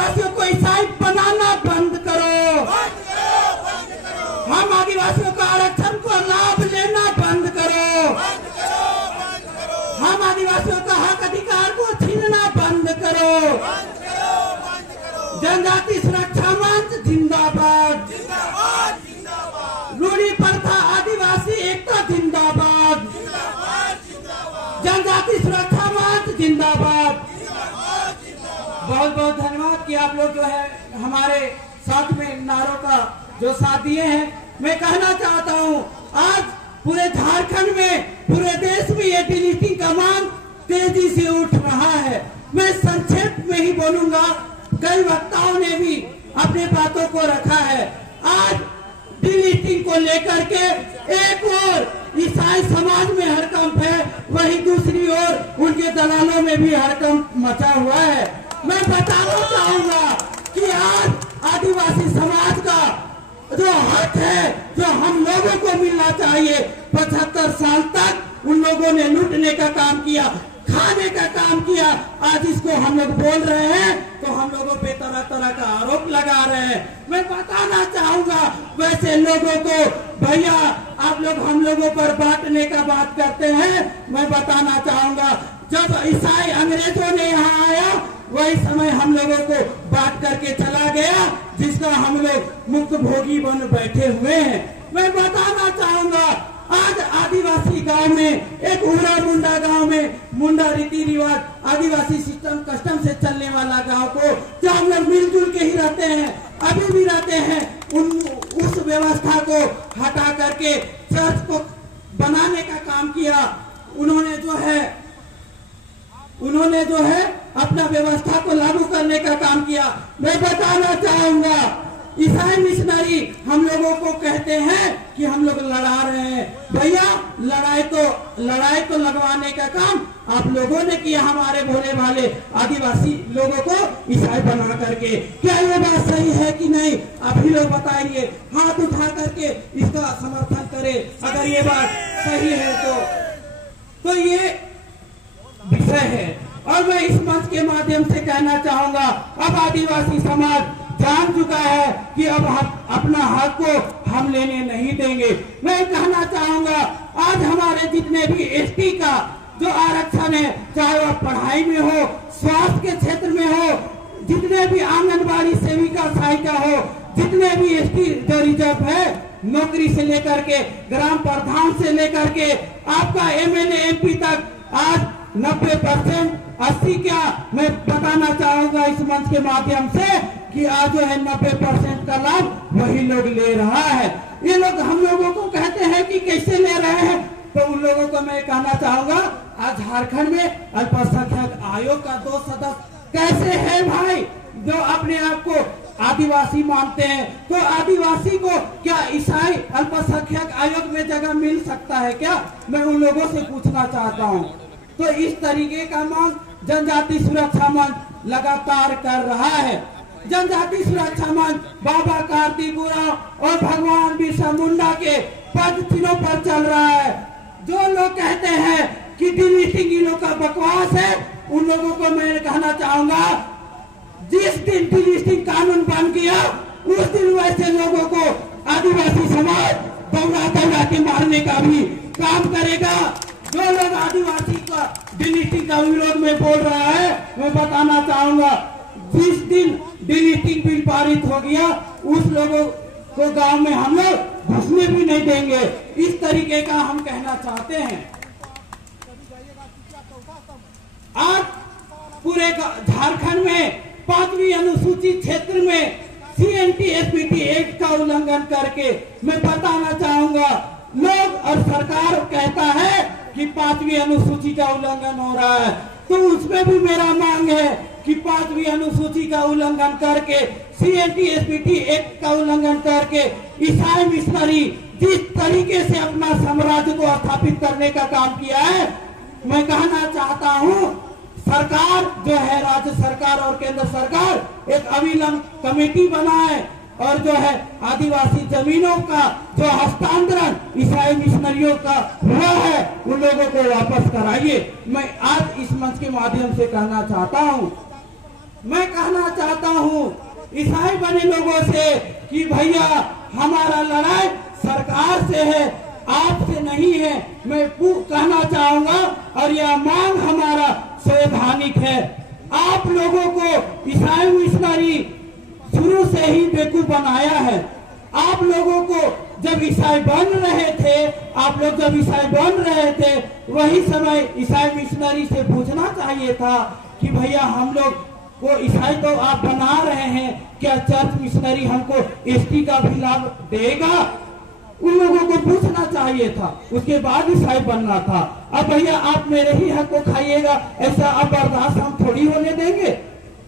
आदिवासियों को ईसाई बनाना बंद करो। हम आदिवासियों का आरक्षण को लाभ लेना बंद करो। हम आदिवासियों का हक अधिकार को छीनना बंद करो। जनजाति सुरक्षा मंच जिंदाबाद, रूढ़ी प्रथा आदिवासी एकता जिंदाबाद, जनजाति सुरक्षा मंच जिंदाबाद। बहुत बहुत धन्यवाद कि आप लोग जो है हमारे साथ में नारों का जो साथ दिए हैं। मैं कहना चाहता हूं, आज पूरे झारखंड में, पूरे देश में ये डिलीटिंग का मांग तेजी से उठ रहा है। मैं संक्षेप में ही बोलूंगा, कई वक्ताओं ने भी अपने बातों को रखा है। आज डिलीटिंग को लेकर के एक और ईसाई समाज में हड़कंप है, वही दूसरी ओर उनके दलालों में भी हड़कंप मचा हुआ है। मैं बताना चाहूंगा कि आज आदिवासी समाज का जो हक है, जो हम लोगों को मिलना चाहिए, 75 साल तक उन लोगों ने लूटने का काम किया, खाने का काम किया। आज इसको हम लोग बोल रहे हैं तो हम लोगों पे तरह तरह का आरोप लगा रहे हैं। मैं बताना चाहूंगा वैसे लोगों को, भैया आप लोग हम लोगों पर बांटने का बात करते हैं। मैं बताना चाहूंगा, जब ईसाई अंग्रेजों ने यहाँ आया वही समय हम लोगों को बांट करके चला गया, जिसका हम लोग मुक्त भोगी बन बैठे हुए हैं। मैं बताना चाहूंगा, आज आदिवासी गांव में, एक उरा मुंडा गांव में, मुंडा रीति रिवाज आदिवासी सिस्टम कस्टम से चलने वाला गांव को, जहाँ हम लोग मिलजुल के ही रहते हैं, अभी भी रहते हैं, उस व्यवस्था को हटा करके चर्च को बनाने का काम किया। उन्होंने जो है अपना व्यवस्था को लागू करने का काम किया। मैं बताना चाहूंगा, ईसाई मिशनरी हम लोगों को कहते हैं कि हम लोग लड़ा रहे हैं। भैया लड़ाई तो लगवाने का काम आप लोगों ने किया, हमारे भोले भाले आदिवासी लोगों को ईसाई बना करके। क्या ये बात सही है कि नहीं? आप ही लोग बताइए, हाथ उठा करके इसका समर्थन करें अगर ये बात सही है तो ये विषय है। और मैं इस मंच के माध्यम से कहना चाहूंगा, अब आदिवासी समाज जान चुका है कि अब अपना हक को हम लेने नहीं देंगे। मैं कहना चाहूंगा, आज हमारे जितने भी एसटी का जो आरक्षण है, चाहे वह पढ़ाई में हो, स्वास्थ्य के क्षेत्र में हो, जितने भी आंगनबाड़ी सेविका सहायिका हो, जितने भी एसटी जो रिजर्व है, नौकरी से लेकर के ग्राम प्रधान से लेकर के आपका एमएलए एमपी तक, आज 90%, 80 क्या, मैं बताना चाहूंगा इस मंच के माध्यम से कि आज जो है 90% का लाभ वही लोग ले रहा है। ये लोग हम लोगों को कहते हैं कि कैसे ले रहे हैं, तो उन लोगों को मैं कहना चाहूंगा, आज झारखंड में अल्पसंख्यक आयोग का 2 सदस्य कैसे है भाई, जो अपने आप को आदिवासी मानते हैं। तो आदिवासी को क्या ईसाई अल्पसंख्यक आयोग में जगह मिल सकता है क्या? मैं उन लोगों से पूछना चाहता हूँ। तो इस तरीके का मांग जनजाति सुरक्षा मंच लगातार कर रहा है। जनजाति सुरक्षा मंच बाबा कार्तिक उरांव और भगवान बिरसा मुंडा के पद चिन्हों पर चल रहा है। जो लोग कहते हैं कि डिलीटिंग इन लोग का बकवास है, उन लोगों को मैं कहना चाहूंगा, जिस दिन डिलीटिंग कानून बन गया उस दिन वैसे लोगों को आदिवासी समाज दौड़ा के मारने का भी काम करेगा। जो लोग आदिवासी का डिलीटिंग का विरोध में बोल रहा है, मैं बताना चाहूंगा, जिस दिन डिलीटिंग बिल पारित हो गया उस लोगों को गांव में हम लोग घुसने भी नहीं देंगे। इस तरीके का हम कहना चाहते हैं। आज पूरे झारखंड में 5वीं अनुसूचित क्षेत्र में CNT-SPT एक्ट का उल्लंघन करके, मैं बताना चाहूंगा, लोग और सरकार कहता है कि 5वीं अनुसूची का उल्लंघन हो रहा है, तो उसमें भी मेरा मांग है कि 5वीं अनुसूची का उल्लंघन करके, CNT-SPT एक्ट का उल्लंघन करके ईसाई मिशनरी जिस तरीके से अपना साम्राज्य को स्थापित करने का काम किया है, मैं कहना चाहता हूं, सरकार जो है, राज्य सरकार और केंद्र सरकार एक अविलंब कमेटी बनाए और जो है आदिवासी जमीनों का जो हस्तांतरण ईसाई मिशनरियों का हुआ है उन लोगों को वापस कराइए। मैं आज इस मंच के माध्यम से कहना चाहता हूं, मैं कहना चाहता हूँ ईसाई बने लोगों से कि भैया हमारा लड़ाई सरकार से है, आपसे नहीं है। मैं कहना चाहूंगा और यह मांग हमारा संवैधानिक है। आप लोगों को ईसाई मिशनरी शुरू से ही बेवकूफ बनाया है। आप लोगों को जब ईसाई बन रहे थे, आप लोग जब ईसाई बन रहे थे, वही समय ईसाई मिशनरी से पूछना चाहिए था कि भैया हम लोग को ईसाई तो आप बना रहे हैं, क्या चर्च मिशनरी हमको एसटी का भी लाभ देगा? उन लोगों को पूछना चाहिए था, उसके बाद ईसाई बनना था। अब भैया आप मेरे ही हक को खाइएगा, ऐसा अब बर्दाश्त हम थोड़ी होने देंगे।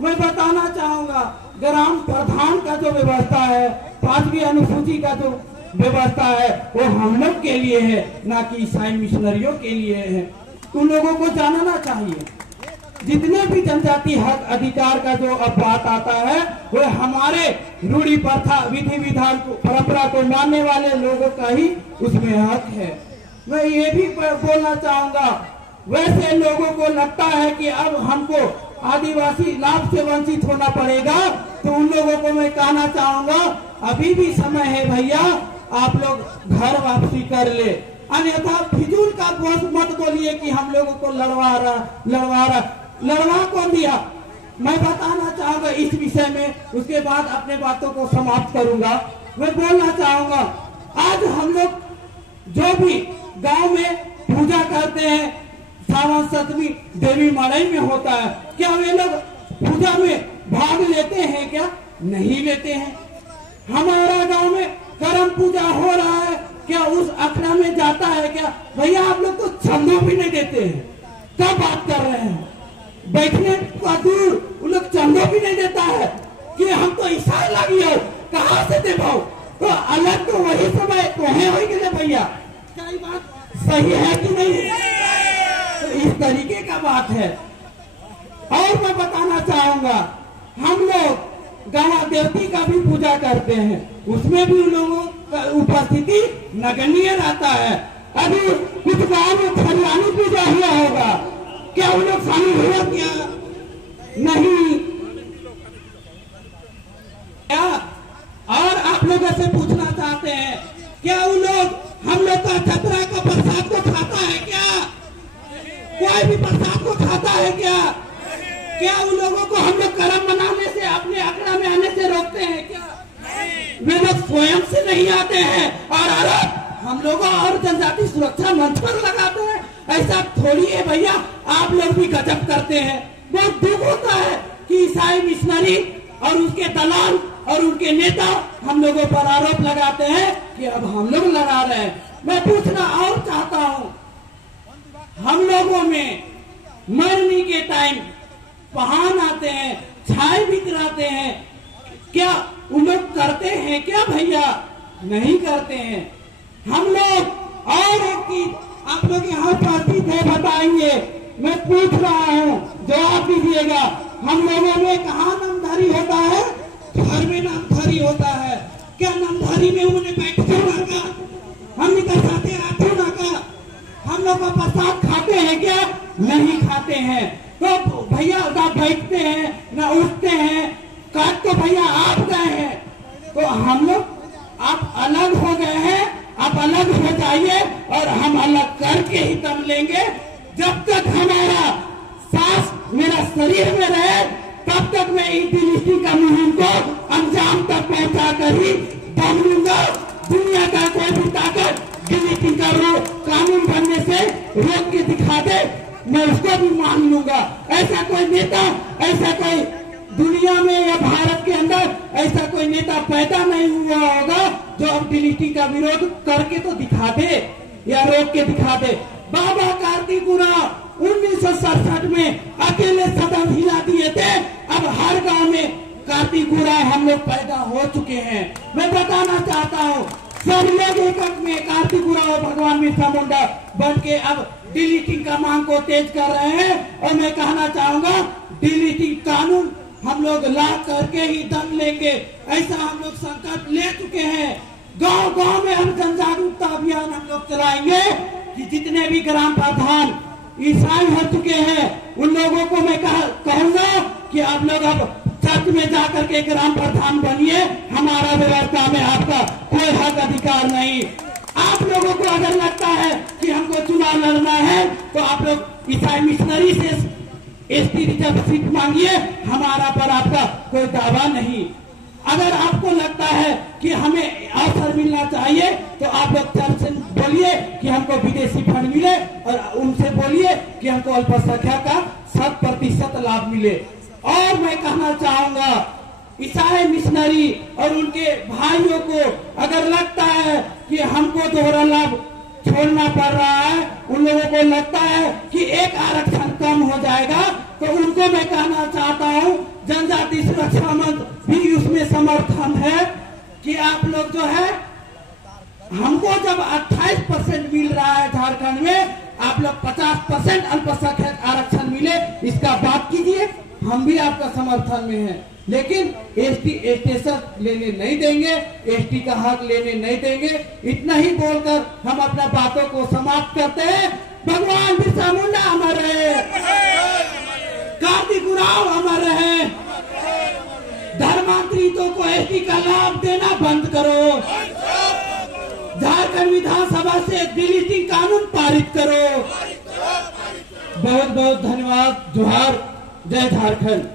मैं बताना चाहूंगा ग्राम प्रधान का जो व्यवस्था है, 5वीं अनुसूची का जो व्यवस्था है, वो हम लोग के लिए है, ना कि ईसाई मिशनरियों के लिए है। उन लोगों को जानना चाहिए जितने भी जनजाति हक अधिकार का जो अब बात आता है, वो हमारे रूढ़ी प्रथा विधि विधान परंपरा को मानने वाले लोगों का ही उसमें हक है। मैं ये भी बोलना चाहूंगा, वैसे लोगों को लगता है कि अब हमको आदिवासी लाभ से वंचित होना पड़ेगा, तो उन लोगों को मैं कहना चाहूंगा अभी भी समय है भैया, आप लोग घर वापसी कर ले, अन्यथा फिजूल का मत बोलिए कि हम लोगों को लड़वा कौन दिया। मैं बताना चाहूंगा इस विषय में, उसके बाद अपने बातों को समाप्त करूंगा। मैं बोलना चाहूंगा आज हम लोग जो भी गांव में पूजा करते हैं, सावन सतमी देवी मड़ई में होता है, क्या वे लोग पूजा में भाग लेते हैं? क्या नहीं लेते हैं। हमारा गांव में करम पूजा हो रहा है, क्या उस अखड़ा में जाता है? क्या भैया आप लोग तो चंदो भी नहीं देते हैं। क्या बात कर रहे हैं? बैठने का दूर उन लोग चंदो भी नहीं देता है कि हम तो ईसाई लगी हो, कहाँ से दे भाव? तो अलग तो वही समय तो है हो गए भैया, क्या ये बात सही है कि नहीं? तो इस तरीके का बात है। और मैं बताना चाहूंगा हम लोग गवा देवती का भी पूजा करते हैं, उसमें भी उन लोगों का उपस्थिति नगण्य रहता है। अभी कुछ गाँव में फरियानी पूजा हुआ होगा, क्या उन लोग शामिल हुआ? क्या नहीं? क्या और आप लोगों से पूछना चाहते हैं, क्या उन लोग हम लोग का छतरा का प्रसाद को खाता है? क्या कोई भी प्रसाद को खाता है? क्या उन लोगों को हम लोग कर्म मनाने से, अपने अखड़ा में आने से रोकते हैं? क्या वे लोग स्वयं से नहीं आते हैं और अरे हम लोगों और जनजाति सुरक्षा मंच पर लगाते हैं? ऐसा थोड़ी है भैया, आप लोग भी गजब करते हैं। बहुत दुख होता है कि ईसाई मिशनरी और उसके दलाल और उनके नेता हम लोगों पर आरोप लगाते हैं कि अब हम लोग लड़ा रहे हैं। मैं पूछना और चाहता हूँ, हम लोगों में मरने के टाइम पहान आते हैं, छाए बिखराते हैं, क्या उन लोग करते हैं? क्या भैया नहीं करते हैं। हम लोग और आप लोग यहाँ उपस्थित है, बताएंगे। मैं पूछ रहा हूँ, जवाब दीजिएगा। हम लोगों में कहाँ नामधारी होता है? घर में नामधारी होता है। क्या नामधारी में उन्होंने बैठते ना का, हम निकल जाते आते ना का, हम लोग का प्रसाद खाते हैं? क्या नहीं खाते हैं। तो भैया ना बैठते हैं ना उठते हैं, काट तो भैया आप गए हैं, तो हम लोग आप अलग हो गए हैं। आप अलग हो जाइए और हम अलग करके ही दम लेंगे। जब तक हमारा सांस मेरा शरीर में रहे, तब तक मैं इस डिलीटी का मुहिम को अंजाम तक पहुंचा कर ही दम लूंगा। दुनिया का कोई भी ताकत डिलीटी का कानून बनने से रोक के दिखा दे, मैं उसको भी मान लूंगा। ऐसा कोई नेता, ऐसा कोई दुनिया में या भारत के अंदर ऐसा कोई नेता पैदा नहीं हुआ होगा जो अब डिलीटी का विरोध करके तो दिखा दे या रोक के दिखा दे। बाबा कार्तिक उरांव 1967 में अकेले सदन हिला दिए थे। अब हर गांव में कार्तिक उरांव हम लोग पैदा हो चुके हैं। मैं बताना चाहता हूँ, सब लोग एक में कार्तिक उरांव भगवान बिरसा मुंडा बन के अब डिलीटिंग का मांग को तेज कर रहे हैं। और मैं कहना चाहूंगा, डिलीटिंग कानून हम लोग ला करके ही दम लेंगे, ऐसा हम लोग संकल्प ले चुके हैं। गांव गांव में हम जन जागरूकता अभियान हम लोग चलाएंगे कि जितने भी ग्राम प्रधान ईसाई हो चुके हैं, उन लोगों को मैं कहूंगा कि आप लोग अब चर्च में जाकर के ग्राम प्रधान बनिए, हमारा व्यवस्था में आपका कोई हक अधिकार नहीं। आप लोगों को अगर लगता है कि हमको चुनाव लड़ना है तो आप लोग ईसाई मिशनरी से एसटी रिजर्व सीट मांगिए, हमारा पर आपका कोई दावा नहीं। अगर आपको लगता है कि हमें अवसर मिलना चाहिए तो आप लोग चर्च से बोलिए कि हमको विदेशी फंड मिले और उनसे बोलिए कि हमको अल्पसंख्यक का 100% लाभ मिले। और मैं कहना चाहूंगा ईसाई मिशनरी और उनके भाइयों को अगर लगता है कि हमको दोहरा लाभ छोड़ना पड़ रहा है, उन लोगों को लगता है कि एक आरक्षण कम हो जाएगा, तो उनको मैं कहना चाहता हूं जनजाति सुरक्षा मंच भी उसमें समर्थन है कि आप लोग जो है, हमको जब 28% मिल रहा है झारखंड में, आप लोग 50% अल्पसंख्यक आरक्षण मिले, इसका बात कीजिए। हम भी आपका समर्थन में हैं, लेकिन एसटी स्टेशन लेने नहीं देंगे, एसटी का हक लेने नहीं देंगे। इतना ही बोलकर हम अपना बातों को समाप्त करते हैं। भगवान बिरसा मुंडा अमर रहे, कार्तिक उरांव अमर रहे, धर्मांतरितों को एसटी का लाभ देना बंद करो, झारखंड विधानसभा से डिलीटिंग कानून पारित करो। बहुत बहुत धन्यवाद। जोहार, जय झारखंड।